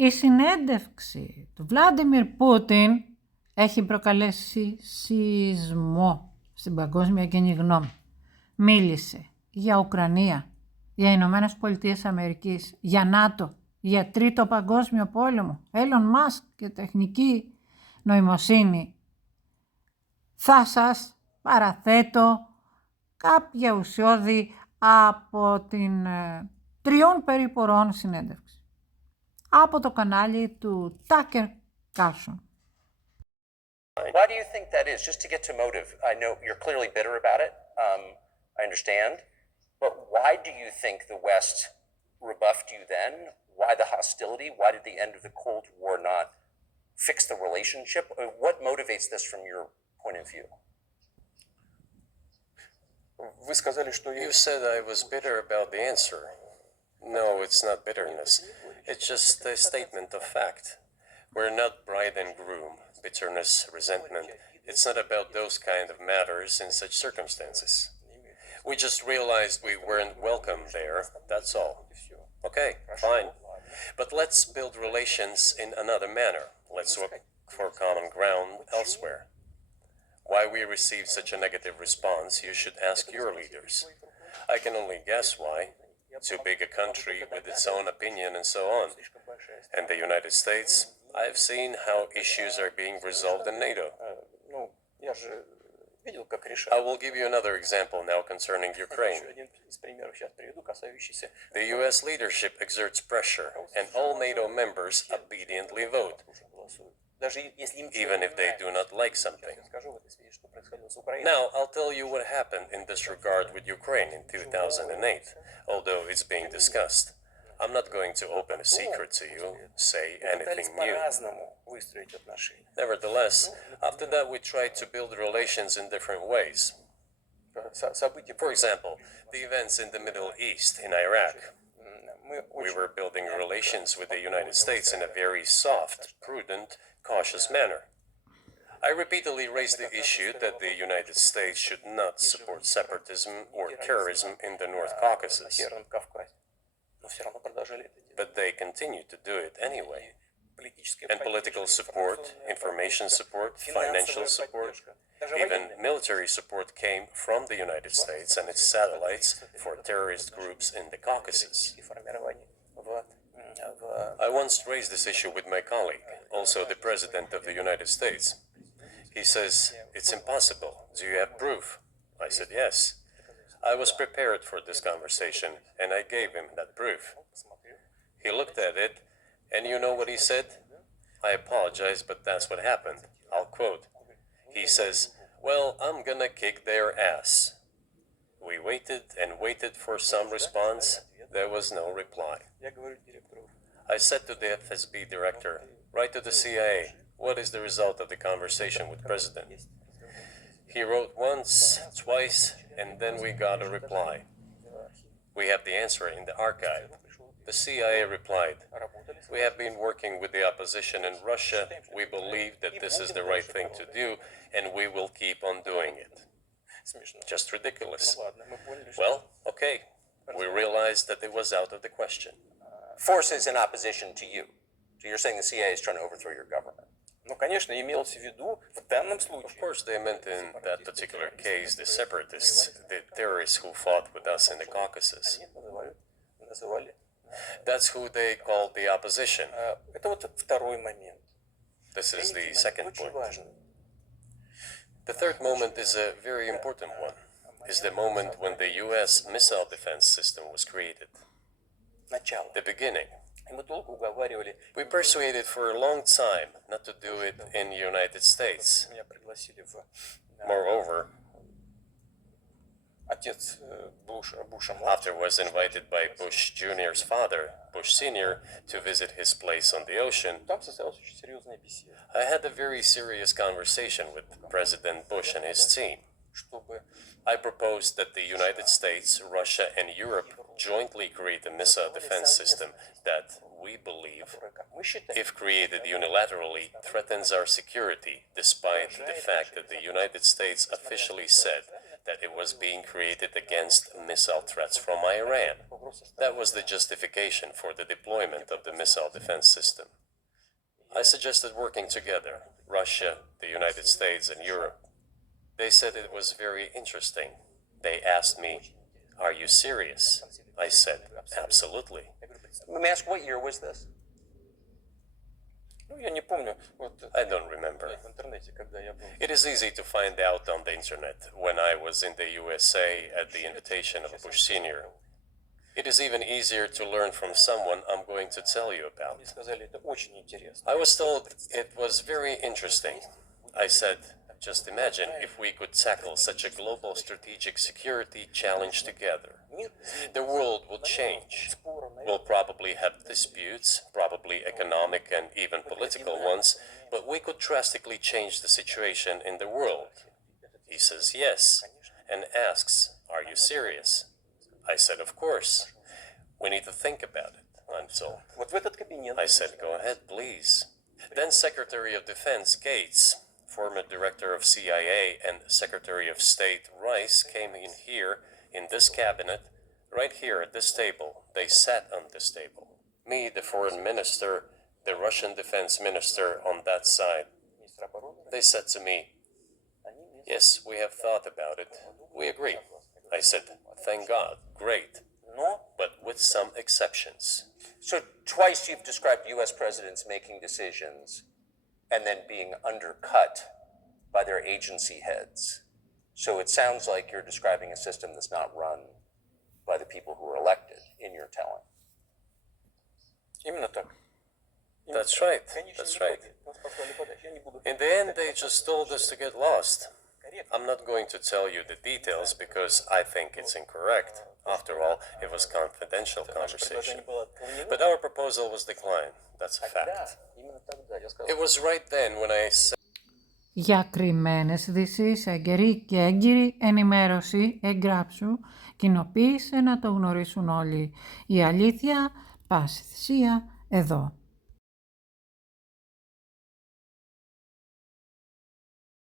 Η συνέντευξη του Βλάντιμιρ Πούτιν έχει προκαλέσει σεισμό στην παγκόσμια κοινή γνώμη. Μίλησε για Ουκρανία, για Ηνωμένες Πολιτείες Αμερικής, για ΝΑΤΟ, για τρίτο παγκόσμιο πόλεμο, Έλλον Μάσκ και τεχνική νοημοσύνη. Θα σας παραθέτω κάποια ουσιώδη από την 3 περίπου ωρών συνέντευξη από το κανάλι του Tucker Carlson. Why do you think that is? Just to get to motive. I know you're clearly bitter about it. I understand. But why do you think the West rebuffed you then? Why the hostility? Why did the end of the Cold War not fix the relationship? What motivates this from your point of view? Вы сказали, что you said I was bitter about the answer. No, it's not bitterness. It's just a statement of fact. We're not bride and groom. Bitterness, resentment. It's not about those kind of matters in such circumstances. We just realized we weren't welcome there, that's all. Okay, fine. But let's build relations in another manner. Let's look for common ground elsewhere. Why we received such a negative response, you should ask your leaders. I can only guess why. Too big a country with its own opinion and so on. And the United States, I've seen how issues are being resolved in NATO. I will give you another example now concerning Ukraine. The US leadership exerts pressure, and all NATO members obediently vote, even if they do not like something. Now, I'll tell you what happened in this regard with Ukraine in 2008, although it's being discussed. I'm not going to open a secret to you, say anything new. Nevertheless, after that we tried to build relations in different ways. For example, the events in the Middle East, in Iraq. We were building relations with the United States in a very soft, prudent, cautious manner. I repeatedly raised the issue that the United States should not support separatism or terrorism in the North Caucasus. But they continued to do it anyway. And political support, information support, financial support, even military support came from the United States and its satellites for terrorist groups in the Caucasus. I once raised this issue with my colleague, also the President of the United States. He says, "It's impossible. Do you have proof?" I said, "Yes." I was prepared for this conversation, and I gave him that proof. He looked at it, and you know what he said? I apologize, but that's what happened. I'll quote. He says, "Well, I'm gonna kick their ass." We waited and waited for some response. There was no reply. I said to the FSB director, "Write to the CIA. What is the result of the conversation with President?" He wrote once, twice, and then we got a reply. We have the answer in the archive. The CIA replied, "We have been working with the opposition in Russia. We believe that this is the right thing to do, and we will keep on doing it." Just ridiculous. Well, okay. We realized that it was out of the question. Forces in opposition to you. So you're saying the CIA is trying to overthrow your government? Of course, they meant in that particular case the separatists, the terrorists who fought with us in the Caucasus. That's who they called the opposition. This is the second point. The third moment is a very important one. Is the moment when the US missile defense system was created. The beginning. We persuaded for a long time not to do it in the United States. Moreover, after was invited by Bush Jr.'s father, Bush Sr., to visit his place on the ocean, I had a very serious conversation with President Bush and his team. I proposed that the United States, Russia, and Europe jointly create a missile defense system that we believe, if created unilaterally, threatens our security, despite the fact that the United States officially said that it was being created against missile threats from Iran. That was the justification for the deployment of the missile defense system. I suggested working together, Russia, the United States, and Europe. They said it was very interesting. They asked me, "Are you serious?" I said, "Absolutely." Let me ask, what year was this? I don't remember. It is easy to find out on the internet when I was in the USA at the invitation of Bush Sr. It is even easier to learn from someone I'm going to tell you about. I was told it was very interesting. I said, just imagine if we could tackle such a global strategic security challenge together. The world will change. We'll probably have disputes, probably economic and even political ones, but we could drastically change the situation in the world. He says yes, and asks, "Are you serious?" I said, "Of course. We need to think about it," I'm told. I said, "Go ahead, please." Then Secretary of Defense Gates, former director of CIA, and Secretary of State Rice came in here, in this cabinet, right here at this table. They sat on this table. Me, the foreign minister, the Russian defense minister on that side. They said to me, "Yes, we have thought about it. We agree." I said, "Thank God, great, but with some exceptions." So twice you've described U.S. presidents making decisions and then being undercut by their agency heads. So it sounds like you're describing a system that's not run by the people who were elected, in your telling. That's right, that's right. In the end, they just told us to get lost. I'm not going to tell you the details because I think it's incorrect. After all, it was confidential conversation. But our proposal was declined. That's a fact. It was right then when I said... Για κρυμμένες ειδήσεις, έγκαιρη και έγκυρη ενημέρωση, εγγράψου, κοινοποίησε να το γνωρίσουν όλοι. Η αλήθεια, πάση θυσία, εδώ.